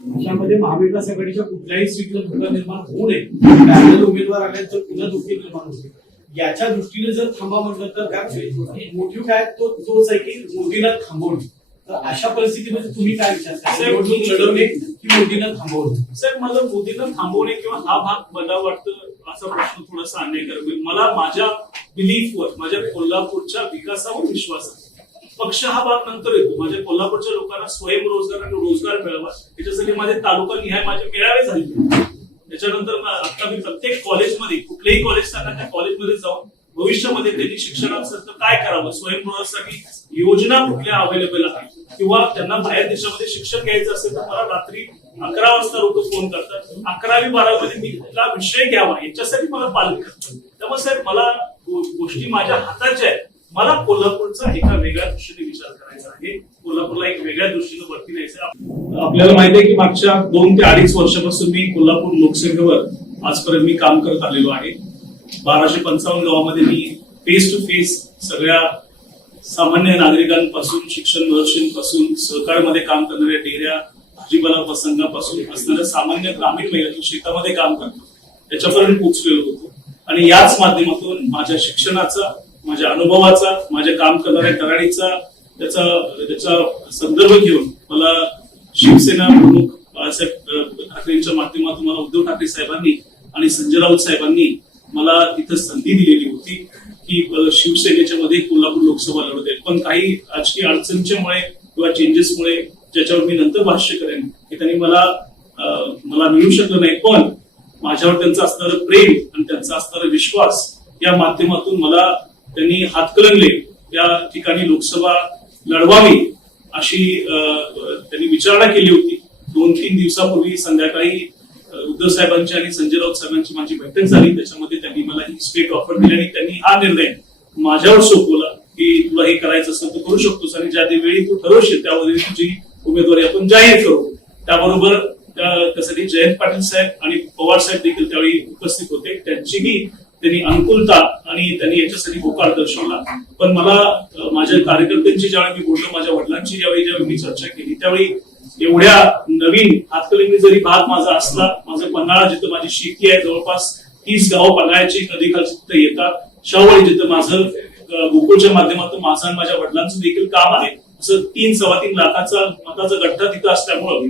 अशामध्ये महाविकास आघाडीच्या कुठल्याही सीटला धोका निर्माण होऊ नये. पॅनल उमेदवार आल्यानंतर पुन्हा धोके निर्माण होते याच्या दृष्टीने जर थांबा म्हटलं तर काय मोटिव्ह काय तो तोच आहे की मोदीला थांबवणे. तर अशा परिस्थितीमध्ये तुम्ही काय विचार लढवणे की मोदीला थांबवणे? साहेब मला मोदींना थांबवणे किंवा हा भाग मला वाटतं असा प्रश्न थोडासा अन्यायकारक होईल. मला माझ्या बिलीफवर माझ्या कोल्हापूरच्या विकासावर विश्वास आहे. पक्ष हा भाग नंतर येतो. माझ्या कोल्हापूरच्या लोकांना स्वयंरोजगार आणि रोजगार मिळावा याच्यासाठी माझे तालुका निहाय माझे मेळावे झाले त्याच्यानंतर आता मी प्रत्येक कॉलेजमध्ये कुठलेही कॉलेज सांगा त्या कॉलेजमध्ये जाऊन भविष्यामध्ये त्यांनी शिक्षणासाठी काय करावं स्वयंरोजगारासाठी योजना कुठल्या अवेलेबल आहेत? किंवा त्यांना बाहेर देशामध्ये शिक्षण घ्यायचं असेल तर मला रात्री अकरा वाजता लोक फोन करतात. अकरावी बारावीमध्ये मी कुठला विषय घ्यावा याच्यासाठी मला पालन करतात. त्यामुळे साहेब मला गोष्टी माझ्या हाताच्या आहेत. मला कोल्हापूरचा एका वेगळ्या दृष्टीने विचार करायचा आहे. कोल्हापूरला एक वेगळ्या दृष्टीने वरती न्यायचं आपल्याला माहिती आहे की मागच्या दोन ते अडीच वर्षापासून मी कोल्हापूर लोकसभेवर आजपर्यंत मी काम करत आलेलो आहे. बाराशे पंचावन्न गावामध्ये मी फेस टू फेस सगळ्या सामान्य नागरिकांपासून शिक्षणपासून सहकारमध्ये काम करणाऱ्या डेऱ्या भाजीपाला प्रसंगापासून असणाऱ्या सामान्य ग्रामीण महिला शेतामध्ये काम करतो. त्याच्यापर्यंत पोचलेलो होतो. आणि याच माध्यमातून माझ्या शिक्षणाचा माझ्या अनुभवाचा माझ्या काम करणाऱ्या कराडीचा त्याचा त्याचा संदर्भ घेऊन मला शिवसेना प्रमुख बाळासाहेब ठाकरेंच्या माध्यमातून मला उद्धव ठाकरे साहेबांनी आणि संजय राऊत साहेबांनी मला तिथं संधी दिलेली होती की शिवसेनेच्या मध्ये कोल्हापूर लोकसभा लढवत आहे पण काही राजकीय अडचणीच्यामुळे किंवा चेंजेसमुळे ज्याच्यावर मी नंतर भाष्य करेन की त्यांनी मला मला मिळू शकलं नाही. पण माझ्यावर त्यांचं असणारं प्रेम आणि त्यांचा असणारा विश्वास या माध्यमातून मला त्यांनी हातकलंगले या ठिकाणी लोकसभा लढवावी अशी त्यांनी विचारणा केली होती. दोन तीन दिवसापूर्वी संध्याकाळी उद्धव साहेबांची आणि संजय राऊत साहेबांची माझी बैठक झाली. त्याच्यामध्ये त्यांनी मला ही स्टेट ऑफर दिली आणि त्यांनी हा निर्णय माझ्यावर सोपवला की तुला हे करायचं असेल तर करू शकतोस आणि ज्या वेळी तू ठरवशील त्यावेळी तुझी उमेदवारी आपण जाहीर करू. त्याबरोबर त्यासाठी जयंत पाटील साहेब आणि पवार साहेब देखील त्यावेळी उपस्थित होते. त्यांचीही त्यांनी अनुकूलता आणि त्यांनी याच्यासाठी होकार दर्शवला पण मला माझ्या कार्यकर्त्यांची ज्यावेळी मी बोललो माझ्या वडिलांची ज्यावेळी ज्यावेळी मी चर्चा केली त्यावेळी एवढ्या नवीन हातकलिंगी जरी भाग माझा असला माझा पन्हाळा जिथं माझी शेती आहे जवळपास तीस गावं पन्हाळ्याची नदीखालची तिथं येतात. शावळी जिथं माझं गोकुळच्या माध्यमातून माझं आणि माझ्या वडिलांचं देखील काम आहे. असं तीन सव्वा तीन लाखाचा मताचा गठ्ठा तिथं असल्यामुळं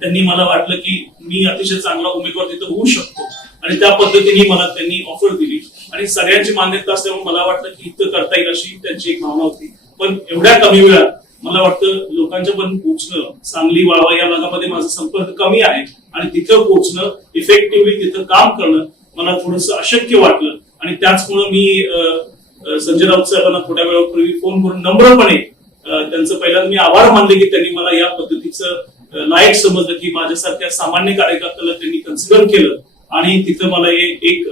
त्यांनी मला वाटलं की मी अतिशय चांगला उमेदवार तिथं होऊ शकतो. आणि त्या पद्धतीने मला त्यांनी ऑफर दिली. आणि सगळ्यांची मान्यता असल्यामुळे मला वाटलं की इथं करता येईल अशी त्यांची एक भावना होती. पण एवढ्या कमी वेळात मला वाटतं लोकांच्या पण पोहोचणं सांगली वाळवा या भागामध्ये माझा संपर्क कमी आहे आणि तिथं पोहोचणं इफेक्टिव्हली तिथं काम करणं मला थोडस अशक्य वाटलं. आणि त्याचमुळं मी अं, संजय राऊत साहेबांना थोड्या वेळापूर्वी फोन करून नम्रपणे त्यांचं पहिल्यांदा मी आभार मानले की त्यांनी मला या पद्धतीचं लायक समजलं की माझ्यासारख्या सामान्य कार्यकर्त्याला त्यांनी कन्सिडर केलं. आणि तिथं मला हे एक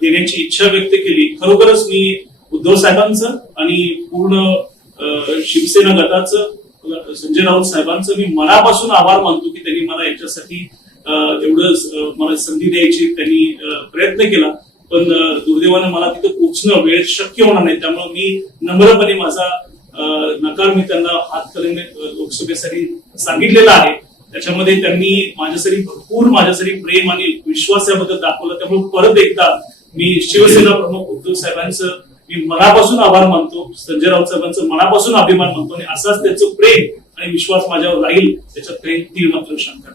देण्याची इच्छा व्यक्त केली. खरोखरच मी उद्धव साहेबांचं आणि पूर्ण शिवसेना गटाचं संजय राऊत साहेबांचं मी मनापासून आभार मानतो की त्यांनी मला याच्यासाठी एवढं मला संधी द्यायची त्यांनी प्रयत्न केला. पण दुर्दैवानं मला तिथं पोचणं वेळ शक्य होणार नाही. त्यामुळे मी नम्रपणे माझा नकार मी त्यांना हात करून लोकसभेसाठी सांगितलेला आहे. त्याच्यामध्ये त्यांनी माझ्यासाठी भरपूर माझ्यासाठी प्रेम आणि विश्वास याबद्दल दाखवला. त्यामुळे परत एकदा मी शिवसेना प्रमुख उद्धव साहेबांचं मी मनापासून आभार मानतो संजय राऊत साहेबांचं मनापासून अभिमान मानतो आणि असाच त्यांचं प्रेम आणि विश्वास माझ्यावर राहील त्याच्यात काही तीळ मात्र शंका.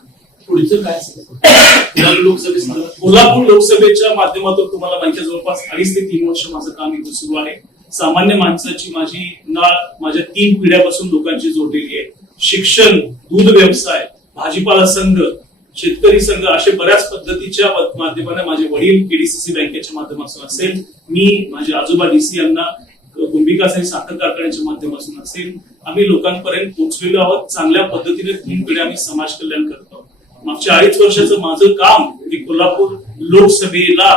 पुढचं काय लोकसभेत कोल्हापूर लोकसभेच्या माध्यमातून तुम्हाला माहिती जवळपास अडीच ते तीन वर्ष माझं काम इथं सुरू आहे. सामान्य माणसाची माझी नाळ माझ्या तीन पिढ्यापासून लोकांची जोडलेली आहे. शिक्षण दूध व्यवसाय भाजीपाला संघ शेतकरी संघ असे बऱ्याच पद्धतीच्या माध्यमाने माझे वडील केडीसीसी बँकेच्या माध्यमातून असेल. मी माझे आजोबा डीसी यांना कुंभिका साई साखर कारखान्याच्या माध्यमातून असेल. आम्ही लोकांपर्यंत पोहोचलेलो आहोत. चांगल्या पद्धतीने तीन पिढ्या आम्ही समाज कल्याण करतो मागच्या अडीच वर्षाचं माझं काम हे कोल्हापूर लोकसभेला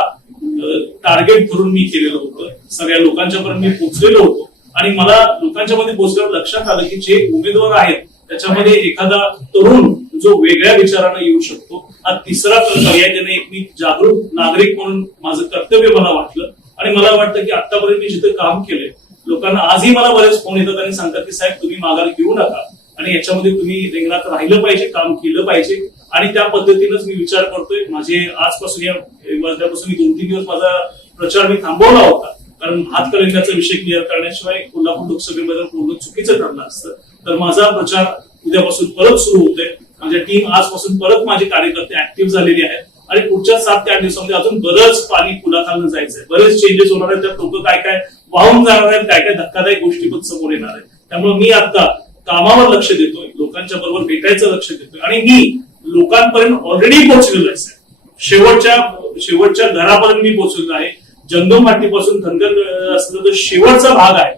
टार्गेट करून मी केलेलं होतं. सगळ्या लोकांच्या पर्यंत मी पोहोचलेलो होतो. आणि मला लोकांच्या मध्ये पोहोचल्यावर लक्षात आलं की जे उमेदवार आहेत त्याच्यामध्ये एखादा तरुण जो वेगळ्या विचारानं येऊ शकतो हा तिसरा पर्याय त्याने एक मी जागरूक नागरिक म्हणून माझं कर्तव्य मला वाटलं. आणि मला वाटतं की आतापर्यंत मी जिथे काम केलंय लोकांना आजही मला बरेच फोन येतात आणि सांगतात की साहेब तुम्ही माघार घेऊ नका. आणि याच्यामध्ये तुम्ही रिंगणात राहिलं पाहिजे काम केलं पाहिजे. आणि त्या पद्धतीनंच मी विचार करतोय. माझे आजपासून या वाजल्यापासून मी दोन तीन दिवस माझा प्रचार मी थांबवला होता. कारण हातकलिंगाचा विषय क्लिअर करण्याशिवाय कोल्हापूर लोकसभेमध्ये पूर्ण चुकीचं ठरलं असतं. तर माझा प्रचार उद्यापासून परत सुरू होतोय. माझ्या टीम आजपासून परत माझे कार्यकर्ते ऍक्टिव्ह झालेले आहेत. आणि पुढच्या सात ते आठ दिवसामध्ये अजून बरंच पाणी पुलाखालनं आहे बरेच चेंजेस होणार आहेत. त्यात लोक काय काय वाहून जाणार आहेत काय काय धक्कादायक गोष्टी पण समोर येणार आहेत. त्यामुळे मी आता कामावर लक्ष देतोय. लोकांच्या बरोबर भेटायचं लक्ष देतोय. आणि मी लोकांपर्यंत ऑलरेडी पोहोचलेलो आहे शेवटच्या शेवटच्या घरापर्यंत मी पोहोचलेलो आहे. जंगमपासून धनगर असलेला तर शेवटचा भाग आहे.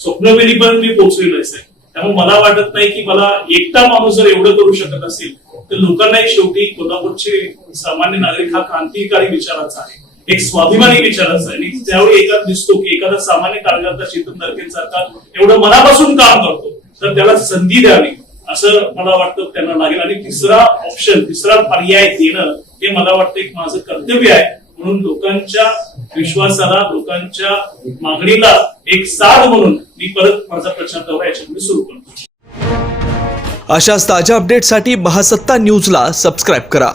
स्वप्नवेलीपर्यंत मी पोहोचलेलो आहे साहेब. त्यामुळे मला वाटत नाही की मला एकटा माणूस जर एवढं करू शकत असेल तर लोकांनाही शेवटी कोल्हापूरचे सामान्य नागरिक हा क्रांतिकारी विचाराचा आहे. एक स्वाभिमानी विचाराचा आहे. आणि त्यावेळी एकाच दिसतो की एखादा सामान्य कार्यकर्ता चेतन नरकेंसारखा एवढं मनापासून काम करतो तर त्याला संधी द्यावी असं मला वाटतं त्यांना लागेल. आणि तिसरा ऑप्शन तिसरा पर्याय देणं हे मला वाटतं एक माझं कर्तव्य आहे. म्हणून लोकांच्या विश्वासाला लोकांच्या मागणीला एक साथ म्हणून मी परत माझा प्रचार दौरा याच्यामध्ये सुरू करतो. अशाच ताज्या अपडेटसाठी महासत्ता न्यूजला सबस्क्राईब करा.